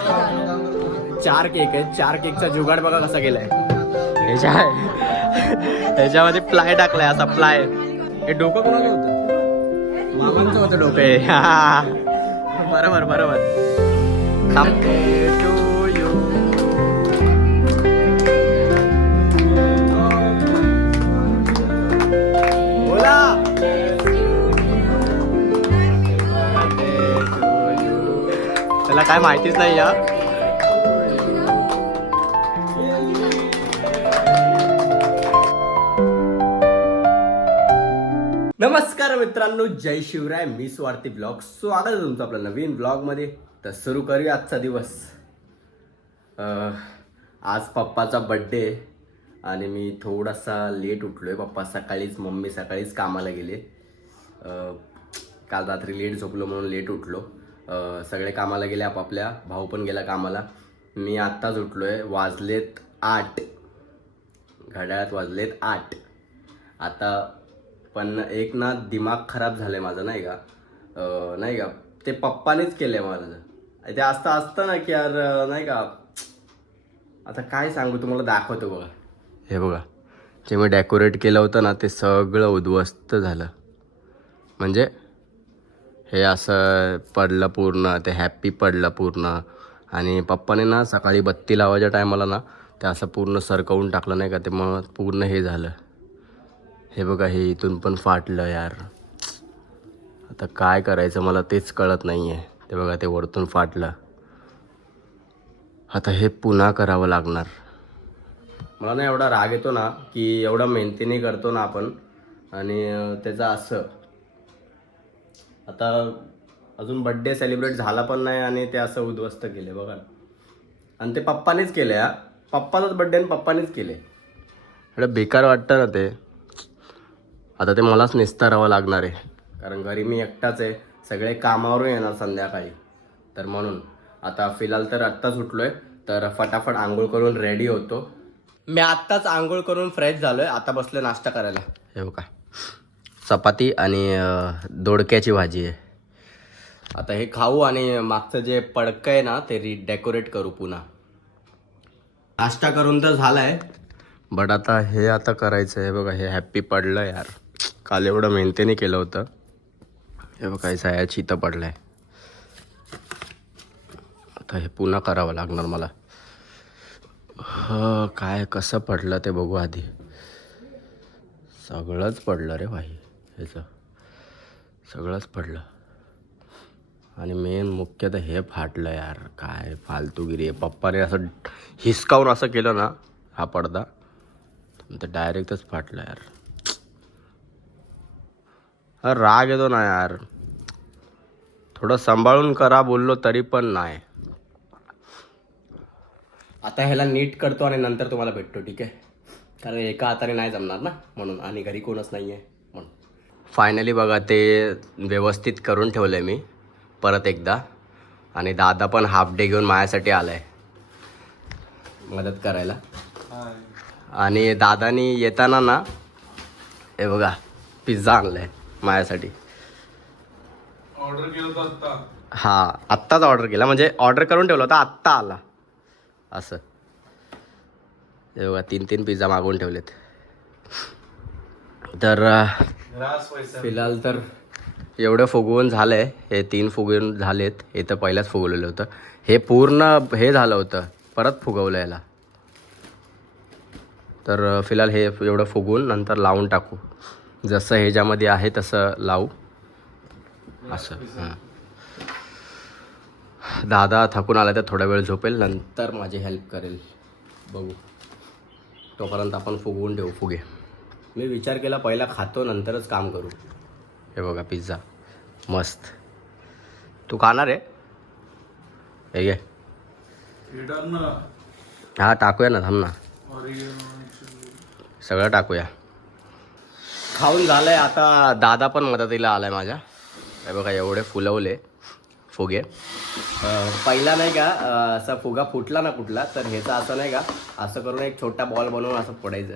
4 cake आहेत. 4 केकचा जुगाड बघा कसा केलाय. ह्याच्यामध्ये प्लाय टाकलाय, असा प्लाय. हे डोकं कोणाचं होतं? मामांचं होतं डोकं हे. बरोबर बरोबर. बोला. त्याला काय माहितीच नाही या. नमस्कार मित्रांनो, जय शिवराय. मी स्वार्थी ब्लॉग. स्वागत आहे तुमचं आपल्या नवीन ब्लॉगमध्ये. तर सुरू करूया आजचा दिवस. आज पप्पाचा बड्डे आणि मी थोडासा लेट उठलोय. पप्पा सकाळीच, मम्मी सकाळीच कामाला गेले. काल रात्री लेट झोपलो म्हणून लेट उठलो. सगळे कामाला गेले आपापल्या. भाऊ पण गेला कामाला. मी आत्ताच उठलोय. वाजलेत 8. घड्याळात वाजलेत 8. आता पण एक ना दिमाग खराब झालंय माझं, नाही का ते पप्पानेच केलंय माझं. ते असतं ना की यार, नाही का, आता काय सांगू तुम्हाला. दाखवतो बघा. हे बघा, जे मी डेकोरेट केलं होतं ना ते सगळं उद्ध्वस्त झालं. म्हणजे हे असं पडलं पूर्ण, ते हॅप्पी पडलं पूर्ण. आणि पप्पाने ना सकाळी बत्ती लावायच्या टायमाला ना ते असं पूर्ण सरकवून टाकलं, नाही का. ते मग पूर्ण हे झालं. हे बघा, हे इथून पण फाटलं यार. आता काय करायचं मला तेच कळत नाही आहे. ते बघा, ते वरतून फाटलं. आता हे पुन्हा करावं लागणार. मला ना एवढा राग येतो ना की एवढा मेहनतीने करतो ना आपण, आणि त्याचं असं. आता अजून बड्डे सेलिब्रेट झाला पण नाही आणि ते असं उद्ध्वस्त केले बघा. आणि ते पप्पानेच केलं या. पप्पाचाच बड्डे आणि पप्पानेच केले. एवढं बेकार वाटतं ना ते. आता ते मलाच निस्तारावं लागणार आहे, कारण घरी मी एकटाच आहे. सगळे कामावरून येणार संध्याकाळी. तर म्हणून आता फिलहाल तर आत्ताच उठलोय. तर फटाफट आंघोळ करून रेडी होतो. मी आत्ताच आंघोळ करून फ्रेश झालोय. आता बसलोय नाश्ता करायला. हे बघा, चपाती आणि दोडक्याची भाजी आहे. आता हे खाऊ आणि मागचं जे पडकं आहे ना ते डेकोरेट करू पुन्हा. नाश्ता करून तर झालाय, बट आता हे आता करायचं आहे. बघा, हे हॅप्पी पडलं यार. काल एवढं मेहनतीने केलं होतं. हे बघा, हे सायाची इथं पडलंय. आता हे पुन्हा करावं लागणार मला. काय कसं पडलं ते बघू आधी. सगळंच पडलं रे भाई. ह्याचं सगळंच पडलं. आणि मेन मुख्य तर हे फाटलं यार. काय फालतूगिरी आहे. पप्पाने असं हिसकावून असं केलं ना हा पडदा, तर डायरेक्टच फाटलं यार. राग येतो ना यार. थोडं सांभाळून करा बोललो तरी पण नाही. आता ह्याला नीट करतो आणि नंतर तुम्हाला भेटतो, ठीक आहे. कारण एका हाताने नाही जमणार ना, म्हणून. आणि घरी कोणच नाही आहे म्हणून. फायनली बघा, ते व्यवस्थित करून ठेवलं आहे मी परत एकदा. आणि दादा पण हाफ डे घेऊन माझ्यासाठी आला आहे मदत करायला. आणि दादानी येताना ना हे बघा पिझ्झा आणलाय माझ्यासाठी. ऑर्डर केलं होतं आत्ता. हा, आत्ताच ऑर्डर केला. म्हणजे ऑर्डर करून ठेवला होता, आत्ता आला. असं हे बघा, 3 पिझ्झा मागवून ठेवलेत. तर फिलहाल तर एवढं फुगवून झालं आहे. हे 3 फुगवून झालेत. हे तर पहिल्याच फुगवलेलं होतं. हे पूर्ण हे झालं होतं, परत फुगवलं याला. तर फिलहाल हे एवढं फुगवून नंतर लावून टाकू. जसं ह्याच्यामध्ये आहे तसं लावू. असं. हां, दादा थकून आला तर थोडा वेळ झोपेल, नंतर माझी हेल्प करेल. बघू, तोपर्यंत आपण फुगवून ठेवू फुगे. मी विचार केला पहिला खातो नंतरच काम करू. हे बघा पिझ्झा मस्त. तू खाणार आहे? हे घे. हा टाकूया ना, थांब ना. सगळं टाकूया. खाऊन झालंय. आता दादा पण मदतीला आलाय माझ्या. हे बघा, एवढे फुलवले फुगे. पहिला नाही का असा फुगा फुटला ना कुठला, तर ह्याचा असं नाही का असं करून एक छोटा बॉल बनवून असं फोडायचं.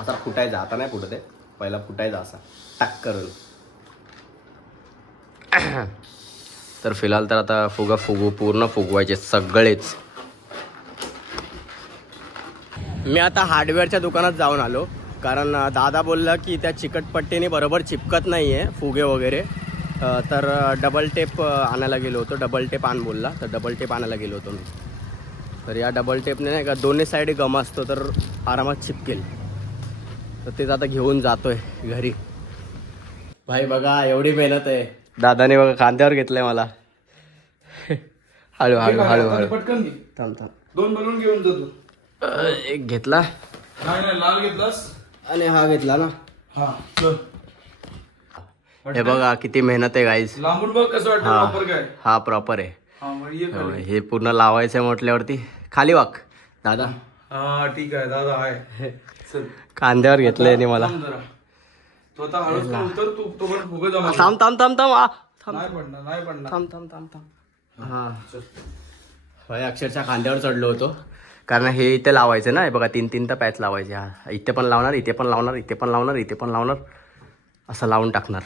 असा फुटायचा. आता नाही फुटत आहे, पहिला फुटायचा असा टाक करून. तर फिलहाल तर आता पूर्ण फुगवायचे सगळेच. मी आता हार्डवेअरच्या दुकानात जाऊन आलो, कारण दादा बोलला की त्या चिकटपट्टीने बरोबर चिपकत नाही आहे फुगे वगैरे. तर डबल टेप आणायला गेलो होतो. डबल टेप आण बोलला, तर डबल टेप आणायला गेलो होतो मी. तर या डबल टेपने नाही का दोन्ही साईड गम असतो, तर आरामात चिपकेल. तर तेच आता घेऊन जातोय घरी. भाई बघा एवढी मेहनत आहे. दादाने बघा खांद्यावर घेतलंय मला. हळू हळू हळू हळू पटकन घे. थांब थांब. 2 बलून घेऊन जातो. एक घेतला नाही लाल घेतलास. आणि हा घेतला ना. हा चल. हे बघा किती मेहनत आहे गाईज. लांबून बघ कसं वाटतं वापर काय. हा प्रॉपर आहे. हा मग ये खाली. हे पूर्ण लावायचं म्हटल्यावरती खाली वाक दादा. हा ठीक आहे दादा आहे. चल खांद्यावर घेतलंय मला. थांब जरा. तू आता हळूच कर, उतर तू. तो पण फुगे जमा. थांब थांब थांब थांब थांब नाही पडणार नाही पडणार. थांब थांब थांब थांब. हा चल. होय अक्षरशः खांद्यावर चढलो होतो, कारण हे इथे लावायचं ना. हे बघा 3 तर पॅच लावायचे. हा इथे पण लावणार, इथे पण लावणार, इथे पण लावणार, इथे पण लावणार, असं लावून टाकणार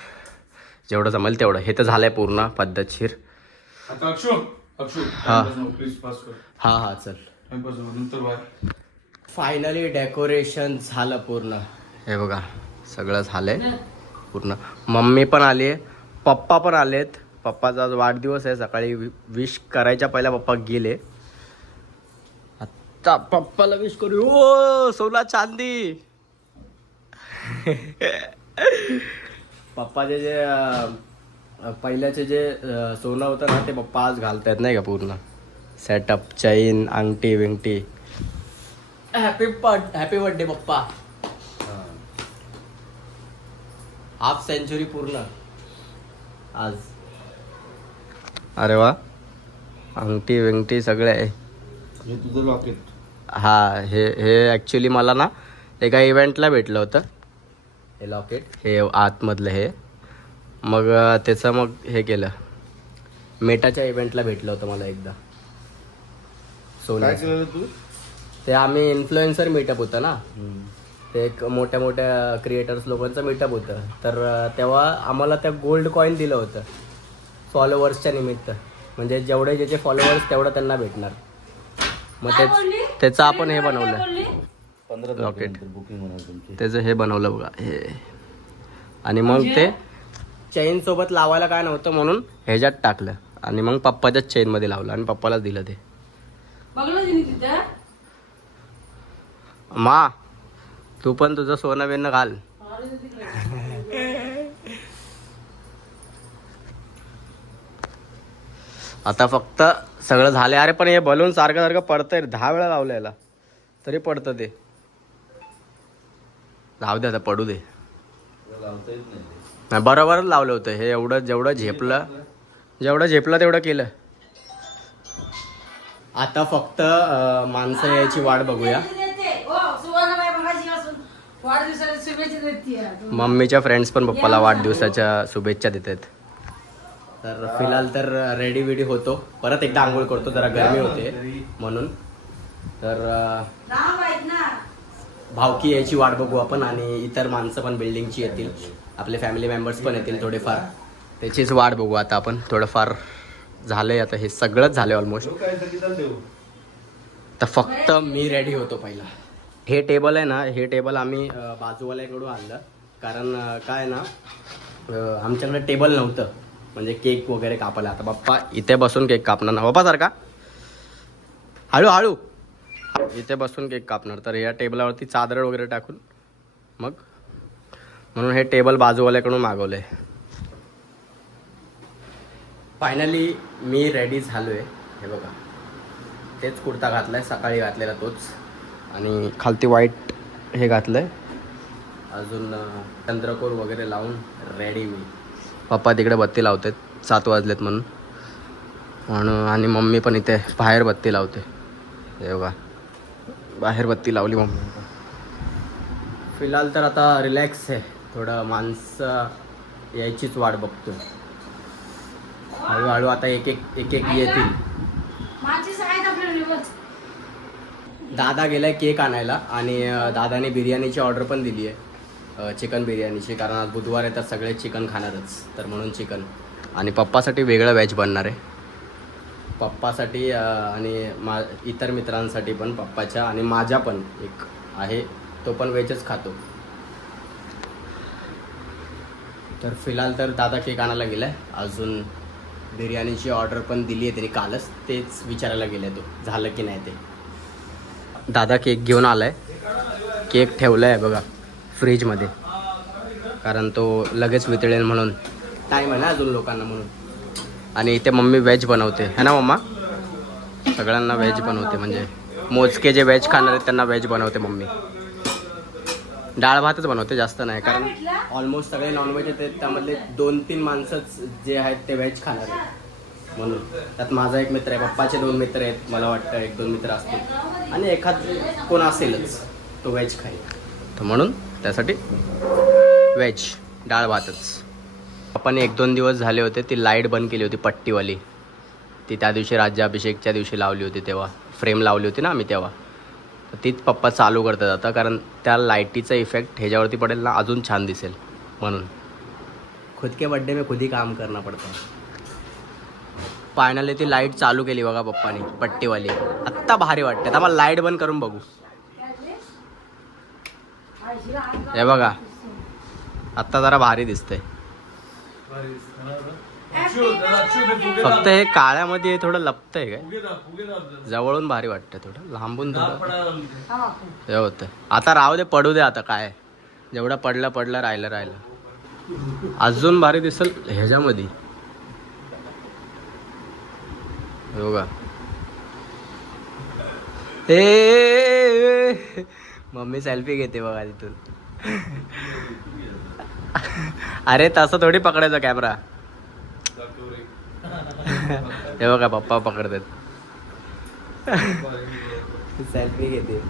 जेवढं जमेल तेवढं. हे तर झालंय पूर्ण पद्धतशीर. आता अक्षू हा. प्लीज पास कर. हा हा चल. टाइमपास नंतर बाय. फायनली डेकोरेशन झालं पूर्ण. हे बघा सगळं झालंय पूर्ण. मम्मी पण आली आहे, पप्पा पण आलेत. पप्पाचा आज वाढदिवस आहे. सकाळी विश करायच्या पहिला पप्पा गेले. आता पप्पाला विश करू. ओ सोना चांदी. पप्पाचे जे पहिल्याचे जे सोनं होतं ना ते पप्पा आज घालतायत नाही का पूर्ण. सेटअप, चैन, अंगठी विंगठी. हॅपी बर्थडे पप्पा. हाफ सेंचुरी पूर्ण आज. अरे वा, अंगठी विंगठी सगळे आहे. हे तुझं लॉकेट. हा हे ॲक्च्युली मला ना एका इव्हेंटला भेटलं होतं हे लॉकेट. हे आतमधलं हे मग त्याचं मग हे केलं. मेटाच्या इव्हेंटला भेटलं होतं मला एकदा सोन्याचं. केलं तू? ते आम्ही इन्फ्लुएन्सर मीटअप होतं ना, ते एक मोठ्या मोठ्या क्रिएटर्स लोकांचं मीटअप होतं. तर तेव्हा आम्हाला त्या गोल्ड कॉईन दिलं होतं फॉलोवर्सच्या निमित्त. म्हणजे जेवढे ज्याचे फॉलोवर्स तेवढं त्यांना भेटणार. मग त्याचं आपण हे बनवलं लॉकेट. त्याचं हे बनवलं बघा हे. आणि मग ते चेन सोबत लावायला काय नव्हतं म्हणून ह्याच्यात टाकलं आणि मग पप्पाच्याच चेनमध्ये लावलं आणि पप्पालाच दिलं ते. मा तू पण तुझं सोनं बिनं घाल. आता फक्त सगळं झालं. अरे पण हे बलून सारखं सारखं पडतंय. 10 वेळा लावलं याला तरी पडतं ते. जाऊ दे आता पडू दे. नाही बरोबरच लावलं होतं हे. एवढं जेवढं झेपलं तेवढं केलं. आता फक्त माणसं यायची वाट बघूया. मम्मीच्या फ्रेंड्स पण पप्पाला वाढदिवसाच्या शुभेच्छा देत आहेत. तर फिलहाल तर रेडी वेडी होतो. परत एकदा आंघोळ करतो, जरा गरमी होते म्हणून. तर भावकी यायची वाट बघू आपण आणि इतर माणसं पण बिल्डिंगची येतील. आपले फॅमिली मेंबर्स पण येतील थोडेफार. त्याचीच वाट बघू आता आपण. थोडंफार झालंय आता. हे सगळंच झालंय ऑलमोस्ट. तर फक्त मी रेडी होतो पहिला. हे टेबल आहे ना, हे टेबल आम्ही बाजूवाल्याकडून आणलं. कारण काय ना आमच्याकडे टेबल नव्हतं म्हणजे केक वगैरे कापायला. आता बाप्पा इथे बसून केक कापणार ना बाप्पा सारखा. हळू इथे बसून केक कापणार. तर या टेबलावरती चादर वगैरे टाकून मग म्हणून हे टेबल बाजूवाल्याकडून मागवलंय. फायनली मी रेडी झालो आहे. हे बघा तेच कुर्ता घातलाय, सकाळी घातलेला तोच. आणि खालती व्हाईट हे घातलंय. अजून चंद्रकोर वगैरे लावून रेडी मी. पप्पा तिकडे बत्ती लावतात 7 वाजलेत म्हणून. आणि मम्मी पण इथे बाहेर बत्ती लावते. हे बघा बाहेर बत्ती लावली मम्मी. फिलहाल तर आता रिलॅक्स आहे थोडं. माणसं यायचीच वाट बघतो. हळूहळू आता एक येतील. दादा गेलाय केक आणायला आणि दादाने बिर्याणीची ऑर्डर पण दिली आहे, चिकन बिर्याणीची. कारण आज बुधवार आहे तर सगळे चिकन खाणारच, तर म्हणून चिकन. आणि पप्पासाठी वेगळं व्हेज बनणार आहे. पप्पासाठी आणि इतर मित्रांसाठी पण, पप्पाच्या आणि माझ्या पण एक आहे, तो पण व्हेजच खातो. तर फिलहाल तर दादा केक आणायला गेला आहे. अजून बिर्याणीची ऑर्डर पण दिली आहे त्यांनी कालच, तेच विचारायला गेला तो झालं की नाही ते. दादा केक घेऊन आला आहे. केक ठेवला आहे बघा फ्रीजमध्ये, कारण तो लगेच वितळेल म्हणून. टाईम आहे ना अजून लोकांना म्हणून. आणि इथे मम्मी व्हेज बनवते है ना मम्मा? सगळ्यांना व्हेज बनवते, म्हणजे मोजके जे व्हेज खाणार आहेत त्यांना व्हेज बनवते मम्मी. डाळ भातच बनवते, जास्त नाही, कारण ऑलमोस्ट सगळे नॉनव्हेज आहेत, त्यामधले 2-3 माणसंच जे आहेत ते व्हेज खाणार आहेत म्हणून. त्यात माझा एक मित्र आहे, पप्पाचे 2 मित्र आहेत, मला वाटतं 1-2 मित्र असतील, आणि एखाद कोण असेलच तो व्हेज खाईल. तर म्हणून त्यासाठी व्हेज डाळ भातच. आपण 1-2 दिवस झाले होते, ती लाईट बंद केली होती पट्टीवाली, ती त्या दिवशी राज्याभिषेकच्या दिवशी लावली होती, तेव्हा फ्रेम लावली होती ना आम्ही तेव्हा. तर तीच पप्पा चालू करतात आता, कारण त्या लाईटीचा इफेक्ट ह्याच्यावरती पडेल ना, अजून छान दिसेल म्हणून. खुद के बड्डे में खुद ही काम करना पडतं. फायनली ती लाईट चालू केली बघा पप्पानी, पट्टीवाली. आत्ता भारी वाटते. आता मला लाईट बंद करून बघू. हे बघा आत्ता जरा भारी दिसतंय. फक्त हे काळ्यामध्ये थोडं लपतंय काय, जवळून भारी वाटतं, थोडं लांबून थोडं हे होतं. आता राहू दे, पडू दे आता, काय जेवढं पडलं राहिलं. अजून भारी दिसेल ह्याच्यामध्ये. बघा ए मम्मी सेल्फी घेते बघा तिथून. अरे तसं थोडी पकडायचा कॅमेरा. हे बघा पप्पा पकडतात, सेल्फी घेते.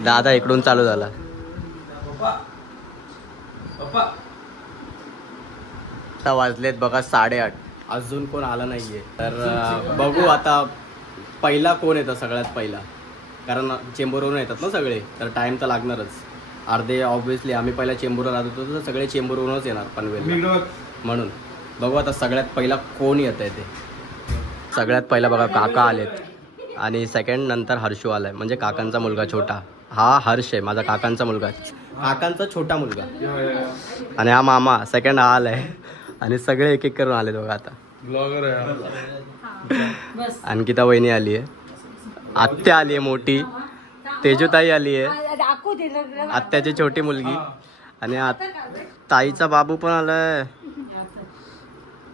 दादा इकडून चालू झाला. आता वाजलेत बघा 8:30, अजून कोण आला नाहीये. तर बघू आता पहिला कोण येतं सगळ्यात पहिला, कारण चेंबूरवरून येतात ना सगळे, तर टाइम तर लागणारच. अर्धे ऑब्व्हियसली आम्ही पहिला चेंबूरला राहत होतो, तर सगळे चेंबूरवरूनच येणार पनवेल म्हणून. बघू आता सगळ्यात पहिला कोण येत आहे ते. सगळ्यात पहिला बघा काका आलेत, आणि सेकंड नंतर हर्षू आलाय, म्हणजे काकांचा मुलगा छोटा. हा हर्ष आहे माझा काकांचा मुलगा, काकांचा छोटा मुलगा. आणि हा मामा सेकंड हा आलाय, आणि सगळे एक एक करून आलेत बघा आता. ब्लॉगर आहे. अंकिता वहिनी आली आहे, आत्या आली आहे मोठी, तेजूताई आली आहे, आत्याची छोटी मुलगी, आणि ताईचा बाबू पण आलाय.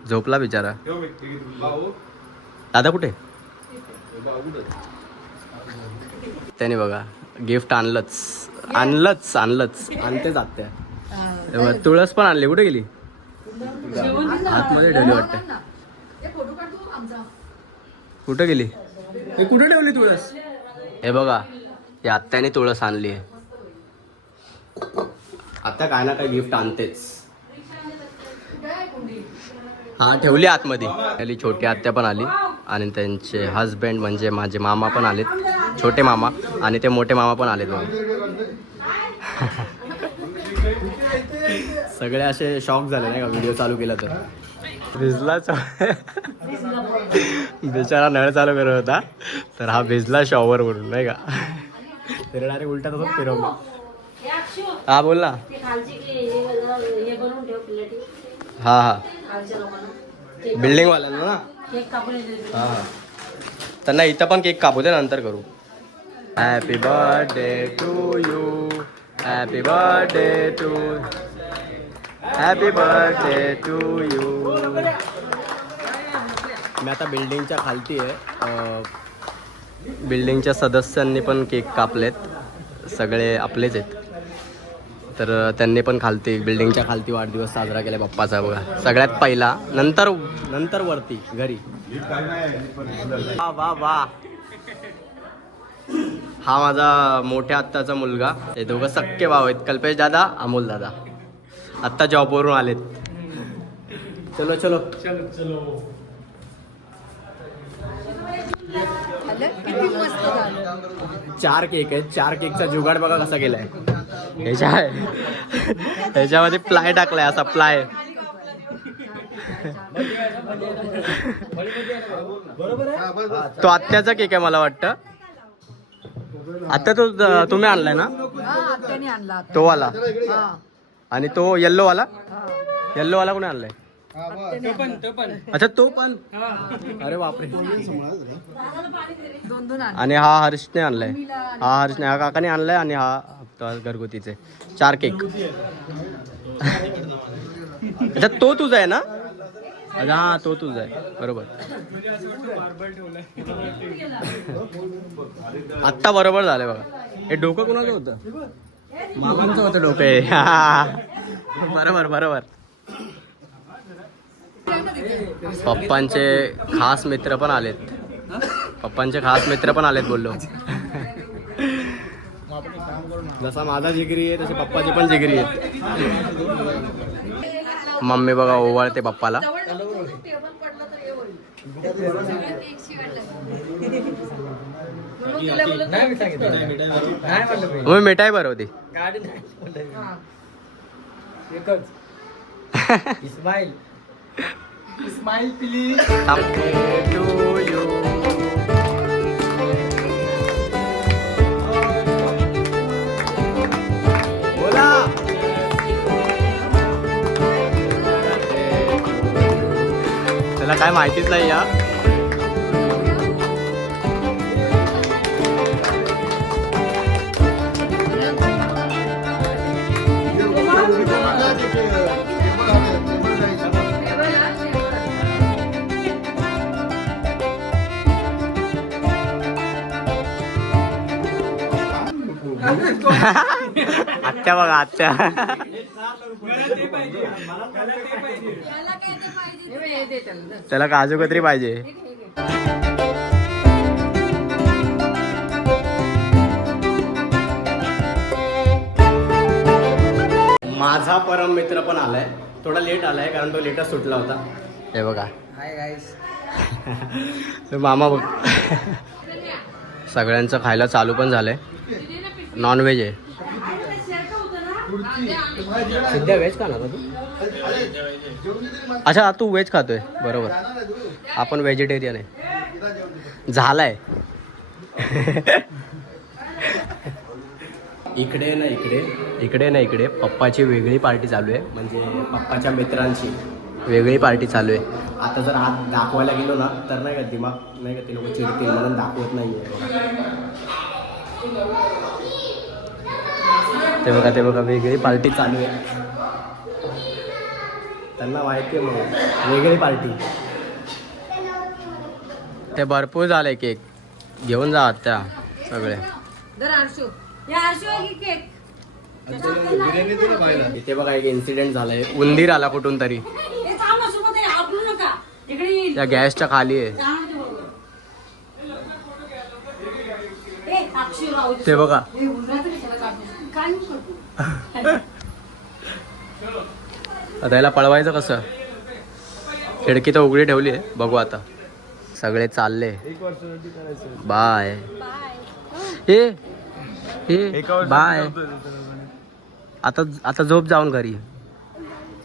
झोपला बिचारा. दादा कुठे? त्याने बघा गिफ्ट आणलंच आणतेच आत्या. तुळस पण आणली. कुठे गेली? आतमध्ये ठेवली वाटतं. कुठं गेली? कुठे ठेवली तुळस? हे बघा या आत्याने तुळस आणली आहे. आता काय ना काय गिफ्ट आणतेच. हा ठेवली आतमध्ये. त्याली छोटी आत्या पण आली, आणि त्यांचे हजबंड म्हणजे माझे मामा पण आलेत, छोटे मामा, आणि ते मोठे मामा पण आलेत बघा. सगळे असे शॉक झाले नाही का व्हिडिओ चालू केला तर. भिजलाच बिचारा नळ चालू करत होता, तर हा भिजला शॉवर वरून नाही का. तर डायरेक्ट उलटा तसंच फिरवलं. हा बोल ना. हा बिल्डिंग वाल्यांना ना. हा त्यांना इथं पण केक कापू दे, नंतर करू. Happy birthday to you, happy birthday to, happy birthday to you. मी आता बिल्डिंगच्या खालती आहे. बिल्डिंगच्या सदस्यांनी पण केक कापलेत, सगळे आपलेच आहेत, तर त्यांनी पण खालती बिल्डिंगच्या खालती वाढदिवस साजरा केला पप्पाचा बघा. सगळ्यात पहिला, नंतर वरती घरी. वा वा वा. हा माझा मोठ्या आत्याचा मुलगा. हे दोघं सख्खे भाऊ आहेत, कल्पेश दादा, अमोल दादा. आत्ता जॉबवरून आलेत. चलो चलो चलो. किती मस्त झालं. 4 केक आहेत. 4 केकचा जुगाड बघा कसा केलाय. ह्याच्यामध्ये प्लाय टाकलाय असा प्लाय. तो आत्याचा केक आहे मला वाटतं. आता तो तुम्ही आणलाय ना आत्याने आणला तो वाला हा आणि तो येल्लो वाला हा येल्लो वाला कोणी आणलाय. अच्छा तो पण अरे बापरे. दोन दोन आण आणि हा हर्षने आणलाय. हा हर्षने हा काकाने आणलाय आणि हा तो घरगुतीचे 4 केक. अच्छा तो तुझा आहे ना. अच्छा हा तो तुझा आहे बरोबर. आत्ता बरोबर झालंय बघा. हे डोकं कुणाचं होतं. मामांचं होतं डोकं हे. बरोबर बरोबर. पप्पांचे खास मित्र पण आलेत. पप्पांचे खास मित्र पण आलेत बोललो. जसा माझा जिगरी आहे तसे पप्पाचे पण जिगरी आहेत. मम्मी बघा ओवाळते पप्पाला. मग मिठाई बरं होती. इस्माईल प्लीज. बोला. त्याला काय माहितीच नाही या. आत्या बघा आत्या. त्याला काजू कतरी पाहिजे. माझा परम मित्र पण आलाय. थोडा लेट आलाय कारण तो लेटच सुटला होता. हे बघा हाय गाईस. मामा बघ. सगळ्यांचं खायला चालू पण झालंय. नॉनव्हेज आहे. सध्या व्हेज का ना तू. अच्छा तू व्हेज खातोय बरोबर. आपण व्हेजिटेरियन आहे. झालाय. इकडे ना इकडे पप्पाची वेगळी पार्टी चालू आहे. म्हणजे पप्पाच्या मित्रांची वेगळी पार्टी चालू आहे. आता जर हात दाखवायला गेलो ना तर नाही का दिमाग नाही का ते लोक चिडतील म्हणून दाखवत नाही आहे. ते बघा वेगळी पार्टी चालू आहे. त्यांना माहिती आहे मग वेगळी पार्टी. ते भरपूर झाले केक. घेऊन जा त्या सगळे. इथे बघा एक इन्सिडेंट झालाय. उंदीर आला कुठून तरी. त्या गॅसच्या खाली आहे. ते बघा. आता याला पळवायचं कसं. खिडकी तर उघडी ठेवली आहे. बघू आता. सगळे चालले. बाय. हे बाय. आता झोप जाऊन घरी.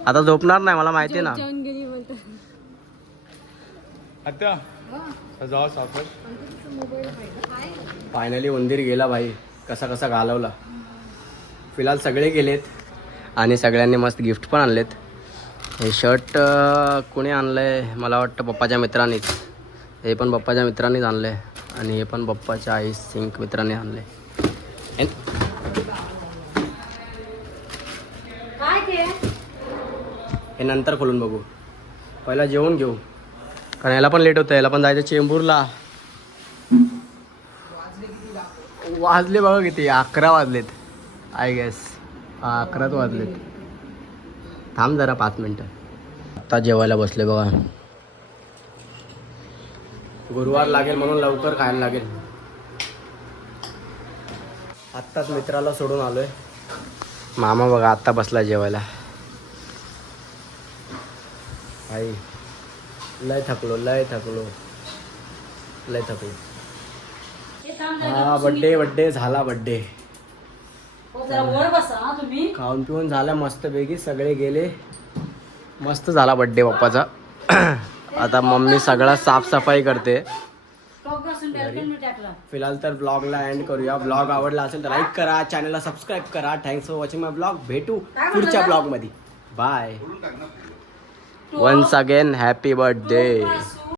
आता झोपणार नाही मला माहिती ना. फायनली उंदीर गेला भाई. कसा कसा घालवला. फिलहाल सगळे गेलेत आणि सगळ्यांनी मस्त गिफ्ट पण आणलेत. हे शर्ट कोणी आणलंय मला वाटतं पप्पाच्या मित्रांनीच. हे पण पप्पाच्या मित्रांनीच आणलंय आणि हे पण पप्पाच्या आई सिंक मित्रांनी आणले. हे नंतर खोलून बघू. पहिला जेवून घेऊ कारण याला पण लेट होतं. याला पण जायचं चेंबूरला. वाजले बघा किती. 11 वाजलेत आय गेस. 11च वाजलेत. थांब जरा 5 मिनटं. आत्ता जेवायला बसले बघा. गुरुवार लागेल म्हणून लवकर खायला लागेल. आत्ताच मित्राला सोडून आलोय. मामा बघा आत्ता बसला जेवायला. आई लय थकलो. हा बड्डे झाला. बड्डे हो जरा वर बसा हा तुम्ही. खाऊन पिऊन झालं मस्तपैकी, सगळे गेले. मस्त झाला बड्डे पप्पाचा. आता मम्मी सगळा साफसफाई करते. टॉप घासून बॅलकन मध्ये टाकला. फिलहाल तर ब्लॉगला एंड करूया. ब्लॉग आवडला असेल तर लाईक करा, चॅनलला सबस्क्राईब करा. Thanks for watching my blog. भेटू पुढच्या ब्लॉगमध्ये. Bye. Once again happy birthday. Top घासून